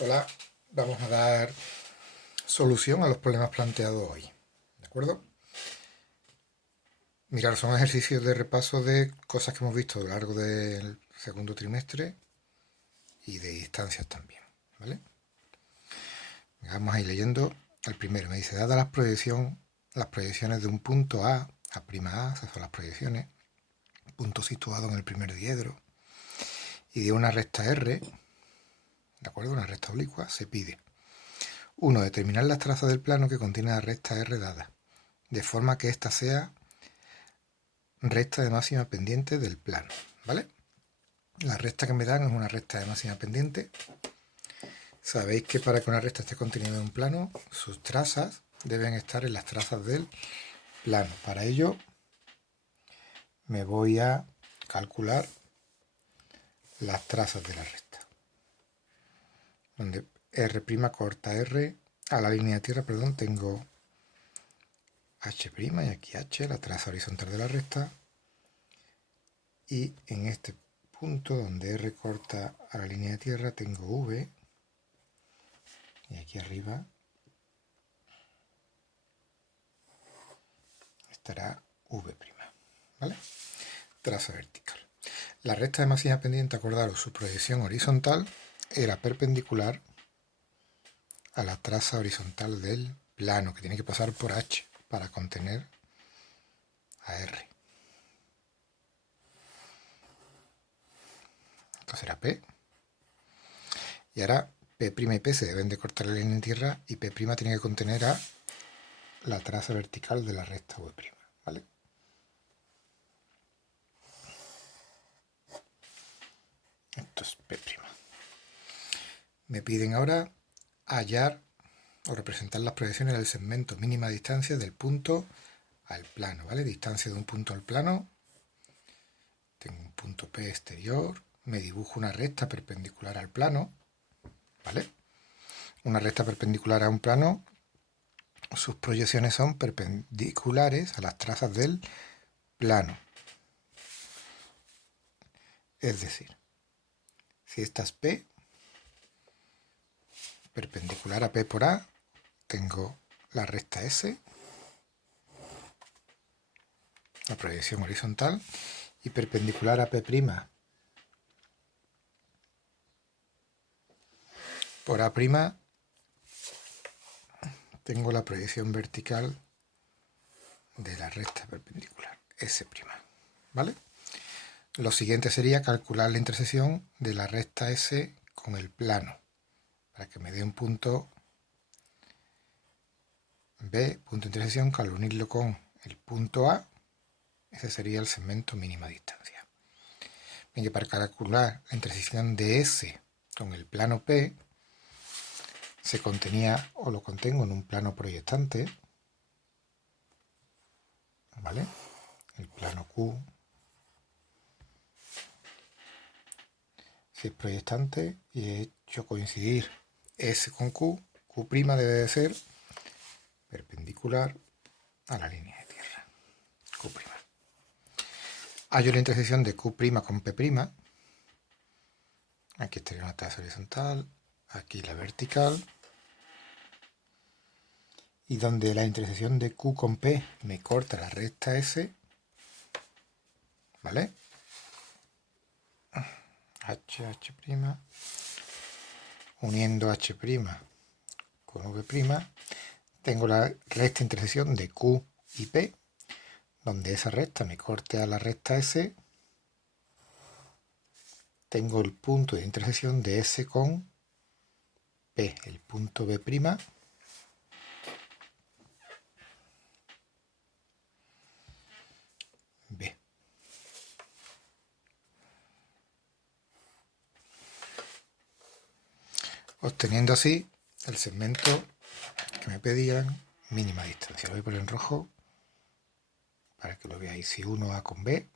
Hola, vamos a dar solución a los problemas planteados hoy. ¿De acuerdo? Mirar, son ejercicios de repaso de cosas que hemos visto a lo largo del segundo trimestre y de distancias también. ¿Vale? Vamos a ir leyendo. El primero me dice, dadas las proyecciones de un punto A', esas son las proyecciones, punto situado en el primer diedro, y de una recta R, ¿de acuerdo? Una recta oblicua, se pide 1. Determinar las trazas del plano que contiene la recta R dada, de forma que ésta sea recta de máxima pendiente del plano, ¿vale? La recta que me dan es una recta de máxima pendiente. Sabéis que para que una recta esté contenida en un plano, sus trazas deben estar en las trazas del plano. Para ello, me voy a calcular las trazas de la recta. Donde R' corta R a la línea de tierra, perdón, tengo H' y aquí H, la traza horizontal de la recta. Y en este punto donde R corta a la línea de tierra tengo V. Y aquí arriba estará V', ¿vale? Traza vertical. La recta de máxima pendiente, acordaros, su proyección horizontal era perpendicular a la traza horizontal del plano, que tiene que pasar por H para contener a R. Esto será P. Y ahora P' y P se deben de cortar la línea en tierra y P' tiene que contener a la traza vertical de la recta V', ¿vale? Esto es P'. Me piden ahora hallar o representar las proyecciones del segmento mínima distancia del punto al plano, ¿vale? Distancia de un punto al plano. Tengo un punto P exterior. Me dibujo una recta perpendicular al plano, ¿vale? Una recta perpendicular a un plano, sus proyecciones son perpendiculares a las trazas del plano. Es decir, si esta es P, perpendicular a P por A, tengo la recta S, la proyección horizontal, y perpendicular a P' por A' tengo la proyección vertical de la recta perpendicular, S', ¿vale? Lo siguiente sería calcular la intersección de la recta S con el plano, para que me dé un punto B, punto de intersección, que al unirlo con el punto A, ese sería el segmento mínima distancia. Bien, que para calcular la intersección de S con el plano P, se contenía o lo contengo en un plano proyectante, ¿vale? El plano Q. Si es proyectante y he hecho coincidir S con Q, Q' debe de ser perpendicular a la línea de tierra. Q'. Hallo la intersección de Q' con P'. Aquí estaría una traza horizontal, aquí la vertical. Y donde la intersección de Q con P me corta la recta S, ¿vale? H', uniendo H' con V', tengo la recta intersección de Q y P, donde esa recta me corte a la recta S, tengo el punto de intersección de S con P, el punto B', B. Obteniendo así el segmento que me pedían, mínima distancia. Lo voy a poner en rojo para que lo veáis. Si uno A con B,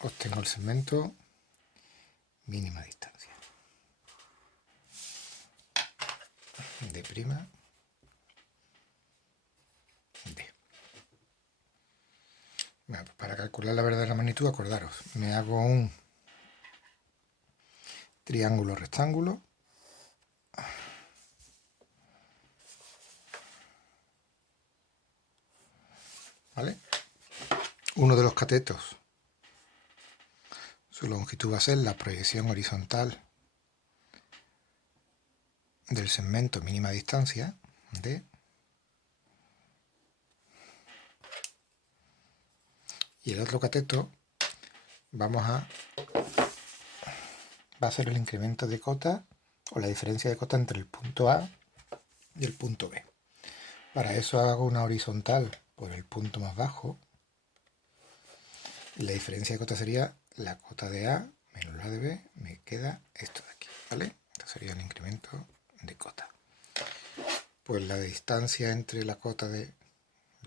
obtengo el segmento mínima distancia. D', D. Bueno, pues para calcular la verdadera magnitud, acordaros, me hago un triángulo, rectángulo. ¿Vale? Uno de los catetos, su longitud va a ser la proyección horizontal del segmento mínima distancia D. Y el otro cateto va a ser el incremento de cota o la diferencia de cota entre el punto A y el punto B. Para eso hago una horizontal por el punto más bajo. Y la diferencia de cota sería la cota de A menos la de B. Me queda esto de aquí, ¿vale? Esto sería el incremento de cota. Pues la distancia entre la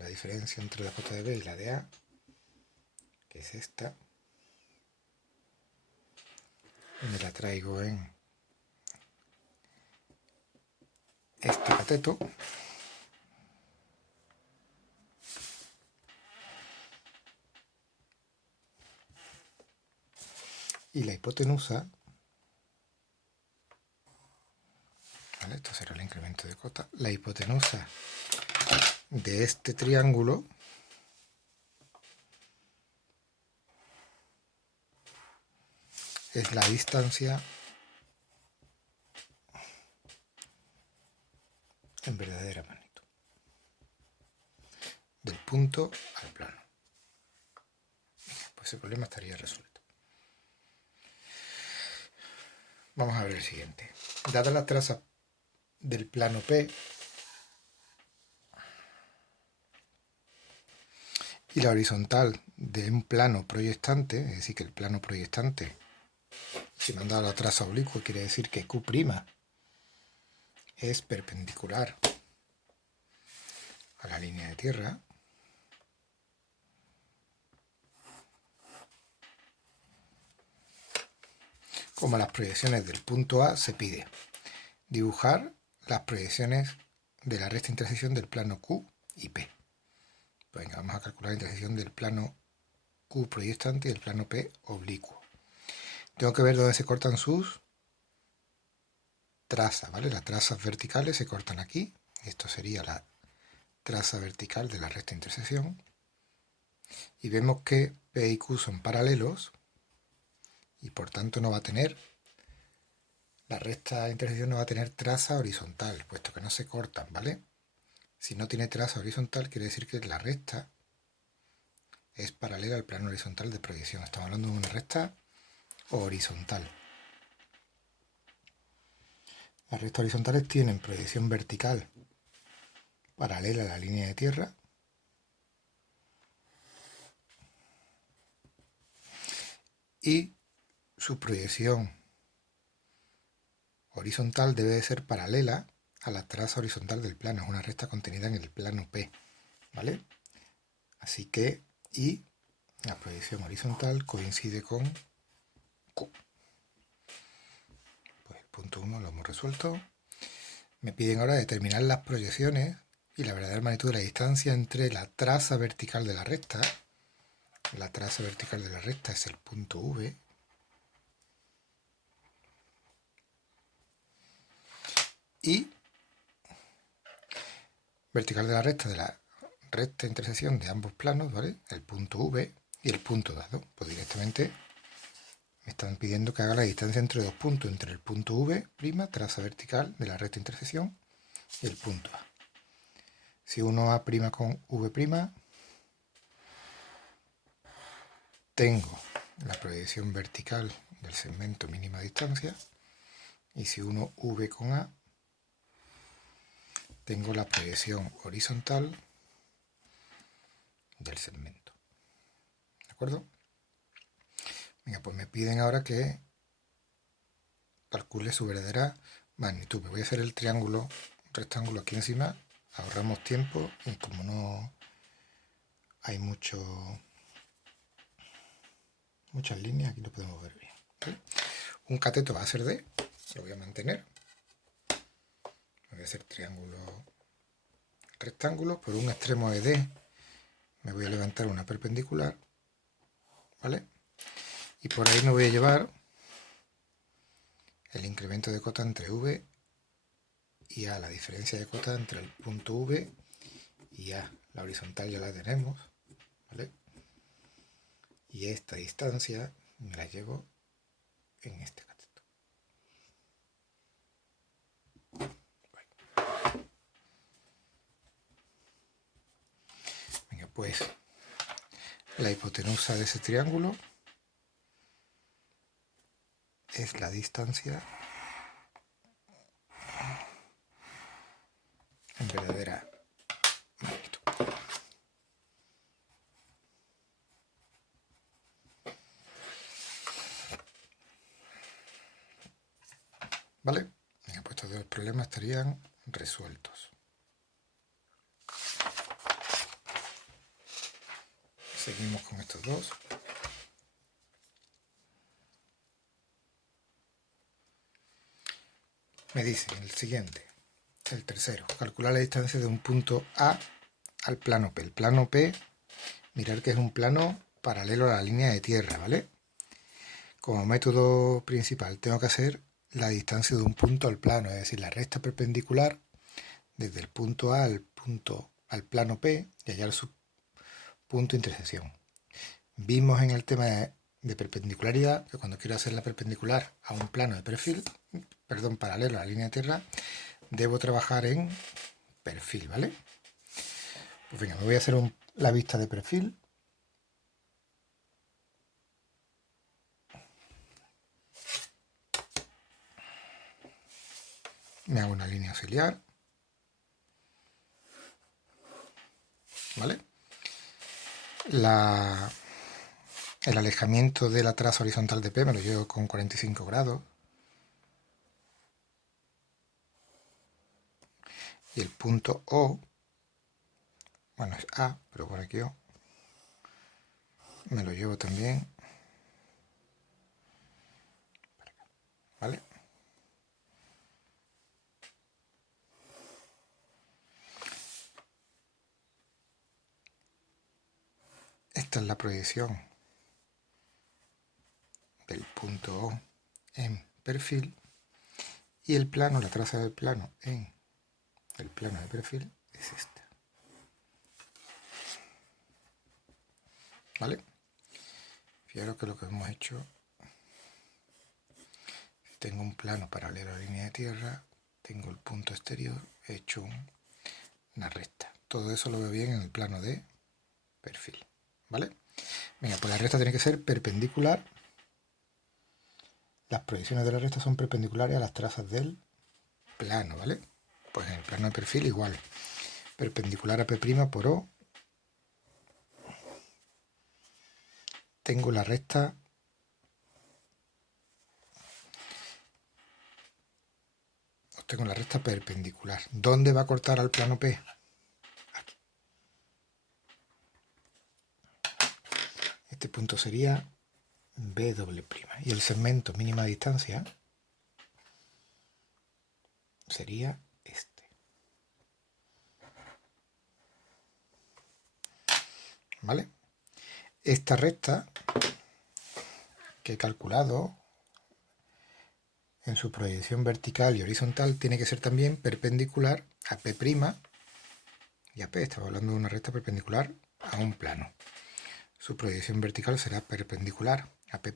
diferencia entre la cota de B y la de A, que es esta, me la traigo en este cateto. Y la hipotenusa, ¿vale? Esto será el incremento de cota. La hipotenusa de este triángulo es la distancia en verdadera magnitud del punto al plano. Pues ese problema estaría resuelto. Vamos a ver el siguiente. Dada la traza del plano P y la horizontal de un plano proyectante, es decir, que el plano proyectante, si me han dado la traza oblicua, quiere decir que Q' es perpendicular a la línea de tierra. Como las proyecciones del punto A, se pide dibujar las proyecciones de la recta intersección del plano Q y P. Pues venga, vamos a calcular la intersección del plano Q proyectante y el plano P oblicuo. Tengo que ver dónde se cortan sus trazas, ¿vale? Las trazas verticales se cortan aquí. Esto sería la traza vertical de la recta intersección. Y vemos que P y Q son paralelos y por tanto no va a tener, la recta intersección no va a tener traza horizontal, puesto que no se cortan, ¿vale? Si no tiene traza horizontal, quiere decir que la recta es paralela al plano horizontal de proyección. Estamos hablando de una recta horizontal. Las rectas horizontales tienen proyección vertical paralela a la línea de tierra y su proyección horizontal debe de ser paralela a la traza horizontal del plano. Es una recta contenida en el plano P, ¿vale? Así que, y la proyección horizontal coincide con Q. Pues el punto 1 lo hemos resuelto. Me piden ahora determinar las proyecciones y la verdadera magnitud de la distancia entre la traza vertical de la recta. La traza vertical de la recta es el punto V. Y vertical de la recta intersección de ambos planos, ¿vale? El punto V y el punto dado. Pues directamente me están pidiendo que haga la distancia entre dos puntos, entre el punto V', traza vertical de la recta intersección, y el punto A. Si uno A' con V', tengo la proyección vertical del segmento mínima distancia, y si uno V con A, tengo la proyección horizontal del segmento. ¿De acuerdo? Venga, pues me piden ahora que calcule su verdadera magnitud. Me voy a hacer el triángulo, rectángulo aquí encima, ahorramos tiempo y como no hay muchas líneas, aquí lo podemos ver bien, ¿vale? Un cateto va a ser D, lo voy a mantener. Voy a hacer triángulo, rectángulo, por un extremo de D me voy a levantar una perpendicular, ¿vale? Y por ahí me voy a llevar el incremento de cota entre V y A, la diferencia de cota entre el punto V y A. La horizontal ya la tenemos, ¿vale? Y esta distancia me la llevo en este cateto. Venga, pues la hipotenusa de ese triángulo es la distancia en verdadera magnitud. ¿Vale? Venga, pues estos dos problemas estarían resueltos. Seguimos con estos dos. Me dice el siguiente, el tercero, calcular la distancia de un punto A al plano P. El plano P, mirar que es un plano paralelo a la línea de tierra, ¿vale? Como método principal tengo que hacer la distancia de un punto al plano, es decir, la recta perpendicular desde el punto A al plano P y hallar su punto de intersección. Vimos en el tema de perpendicularidad que cuando quiero hacer la perpendicular a un plano de perfil, paralelo a la línea de tierra, debo trabajar en perfil, ¿vale? Pues venga, me voy a hacer la vista de perfil. Me hago una línea auxiliar, ¿vale? El alejamiento de la traza horizontal de P me lo llevo con 45 grados. Y el punto O, bueno, es A, pero por aquí O, me lo llevo también, ¿vale? Esta es la proyección del punto O en perfil y el plano, la traza del plano en el plano de perfil es este, ¿vale? Fijaros que lo que hemos hecho, tengo un plano paralelo a la línea de tierra, tengo el punto exterior, he hecho una recta. Todo eso lo veo bien en el plano de perfil, ¿vale? Venga, pues la recta tiene que ser perpendicular. Las proyecciones de la recta son perpendiculares a las trazas del plano, ¿vale? Pues en el plano de perfil igual. Perpendicular a P' por O. Tengo la recta perpendicular. ¿Dónde va a cortar al plano P? Aquí. Este punto sería B'. Y el segmento mínima distancia sería este. ¿Vale? Esta recta que he calculado en su proyección vertical y horizontal tiene que ser también perpendicular a P' y a P. Estamos hablando de una recta perpendicular a un plano. Su proyección vertical será perpendicular a P'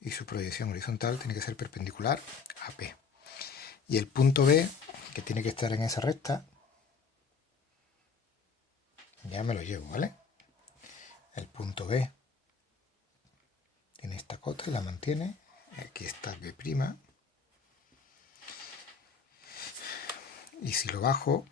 y su proyección horizontal tiene que ser perpendicular a P. Y el punto B, que tiene que estar en esa recta, ya me lo llevo, ¿vale? El punto B tiene esta cota y la mantiene. Aquí está B'. Y si lo bajo,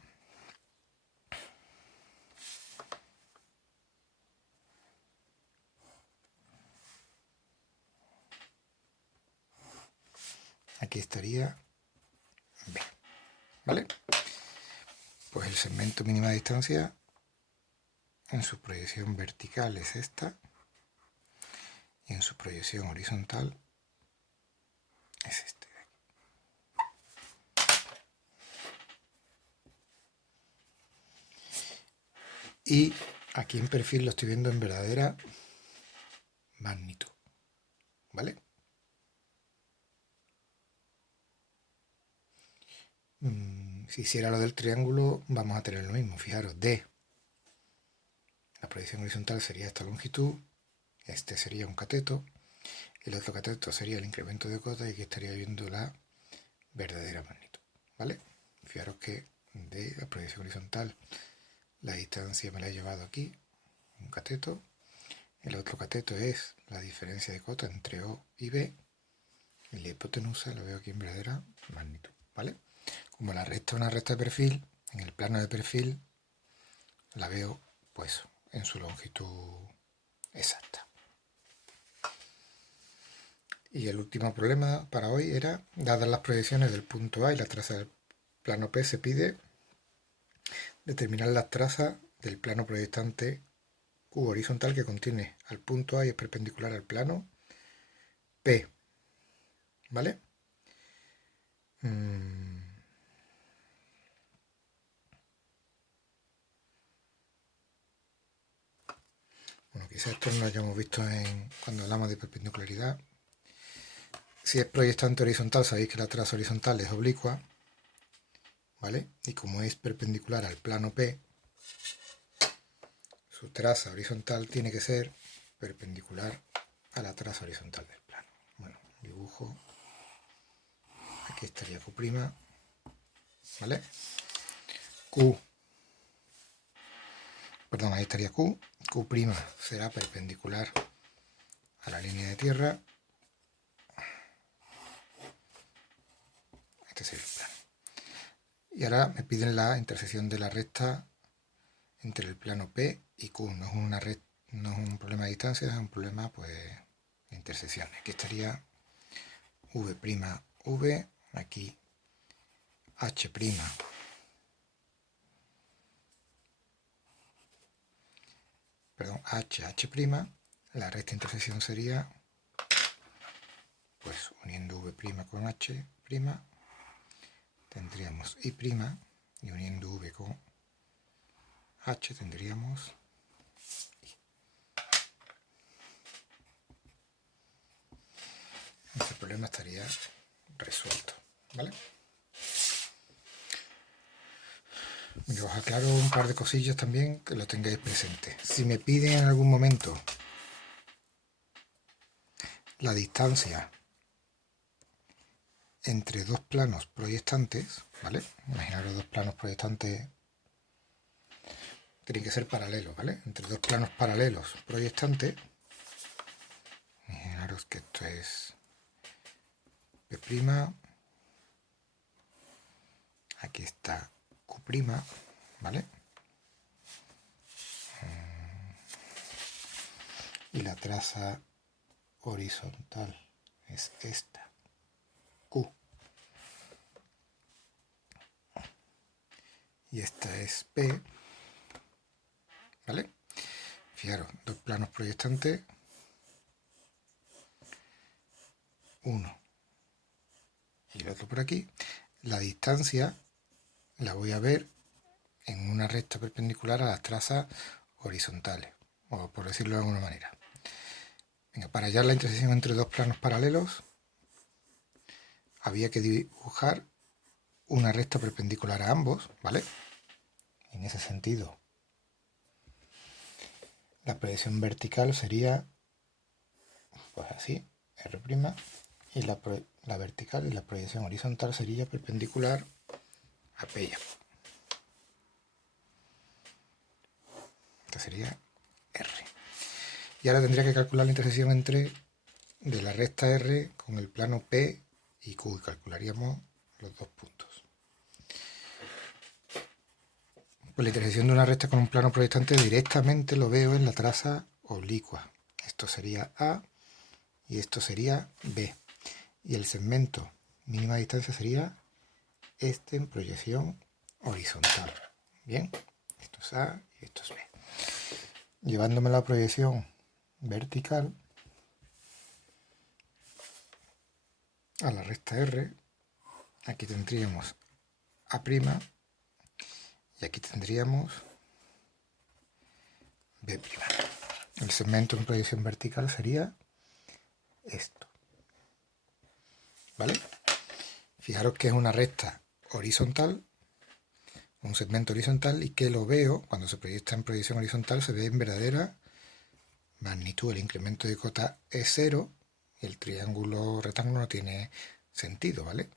aquí estaría B, ¿vale? Pues el segmento mínima distancia en su proyección vertical es esta y en su proyección horizontal es este de aquí. Y aquí en perfil lo estoy viendo en verdadera magnitud, ¿vale? Si hiciera lo del triángulo, vamos a tener lo mismo. Fijaros, D, la proyección horizontal sería esta longitud, este sería un cateto, el otro cateto sería el incremento de cota y aquí estaría viendo la verdadera magnitud, ¿vale? Fijaros que de la proyección horizontal la distancia me la he llevado aquí, un cateto, el otro cateto es la diferencia de cota entre O y B, y la hipotenusa la veo aquí en verdadera magnitud, ¿vale? Como la recta es una recta de perfil, en el plano de perfil la veo pues en su longitud exacta. Y el último problema para hoy era, dadas las proyecciones del punto A y la traza del plano P, se pide determinar las trazas del plano proyectante Q horizontal que contiene al punto A y es perpendicular al plano P, ¿vale? Bueno, quizás esto no lo hayamos visto cuando hablamos de perpendicularidad. Si es proyectante horizontal, sabéis que la traza horizontal es oblicua, ¿vale? Y como es perpendicular al plano P, su traza horizontal tiene que ser perpendicular a la traza horizontal del plano. Bueno, dibujo. Aquí estaría Q', ¿vale? Q. Perdón, ahí estaría Q. Q' será perpendicular a la línea de tierra. Este sería el plano. Y ahora me piden la intersección de la recta entre el plano P y Q. No es un problema de distancia, es un problema pues de intersección. Aquí estaría V', aquí H'. Perdón, H', la recta intersección sería, pues uniendo V' con H', tendríamos I', y uniendo V con H tendríamos I. Este problema estaría resuelto, ¿vale? Yo os aclaro un par de cosillas también que lo tengáis presente. Si me piden en algún momento la distancia entre dos planos proyectantes, ¿vale? Imaginaros dos planos proyectantes, tienen que ser paralelos, ¿vale? Entre dos planos paralelos proyectantes, imaginaros que esto es P', aquí está Q', ¿vale? Y la traza horizontal es esta, Q. Y esta es P, ¿vale? Fijaros, dos planos proyectantes, uno y el otro por aquí. La distancia la voy a ver en una recta perpendicular a las trazas horizontales, o por decirlo de alguna manera. Venga, para hallar la intersección entre dos planos paralelos, había que dibujar una recta perpendicular a ambos, ¿vale? En ese sentido, la proyección vertical sería, pues así, R', y la vertical y la proyección horizontal sería perpendicular a P y a Q. Esta sería R. Y ahora tendría que calcular la intersección de la recta R con el plano P y Q, y calcularíamos los dos puntos. Pues la intersección de una recta con un plano proyectante directamente lo veo en la traza oblicua. Esto sería A y esto sería B. Y el segmento mínima distancia sería este en proyección horizontal. Bien, esto es A y esto es B. Llevándome la proyección vertical a la recta R, aquí tendríamos A' y aquí tendríamos B'. El segmento en proyección vertical sería esto, ¿vale? Fijaros que es una recta horizontal, un segmento horizontal y que lo veo, cuando se proyecta en proyección horizontal, se ve en verdadera magnitud. El incremento de cota es 0 y el triángulo rectángulo no tiene sentido, ¿vale?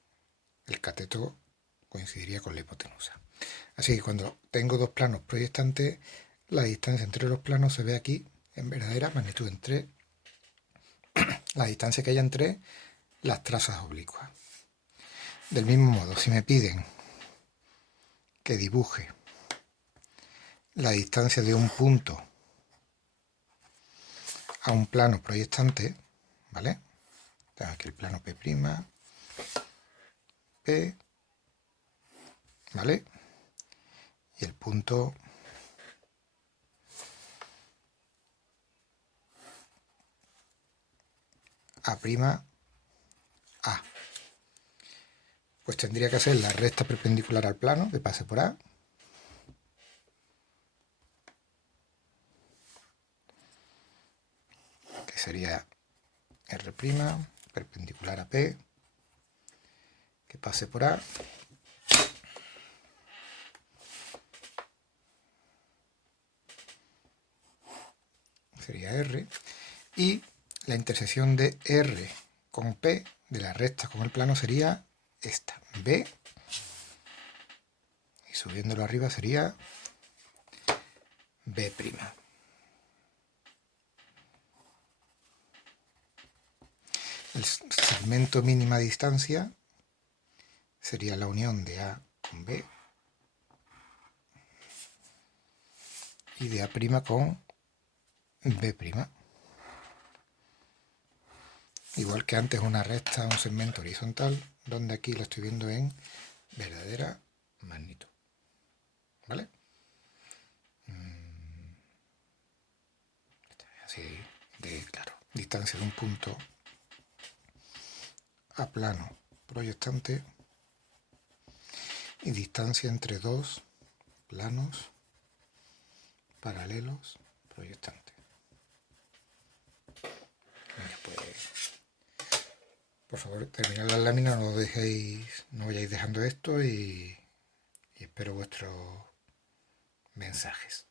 El cateto coincidiría con la hipotenusa. Así que cuando tengo dos planos proyectantes, la distancia entre los planos se ve aquí en verdadera magnitud, entre la distancia que hay entre las trazas oblicuas. Del mismo modo, si me piden que dibuje la distancia de un punto a un plano proyectante, ¿vale? Tengo aquí el plano P', P, ¿vale? Y el punto A', A. Pues tendría que hacer la recta perpendicular al plano que pase por A. Que sería R', perpendicular a P, que pase por A. Sería R. Y la intersección de R con P, de la recta con el plano, sería esta, B. Y subiéndolo arriba sería B'. El segmento mínima distancia sería la unión de A con B y de A' con B'. Igual que antes una recta, un segmento horizontal, donde aquí lo estoy viendo en verdadera magnitud. ¿Vale? Así de claro. Distancia de un punto a plano proyectante y distancia entre dos planos paralelos proyectantes. Venga, pues, por favor, terminad las láminas, no vayáis dejando esto y espero vuestros mensajes.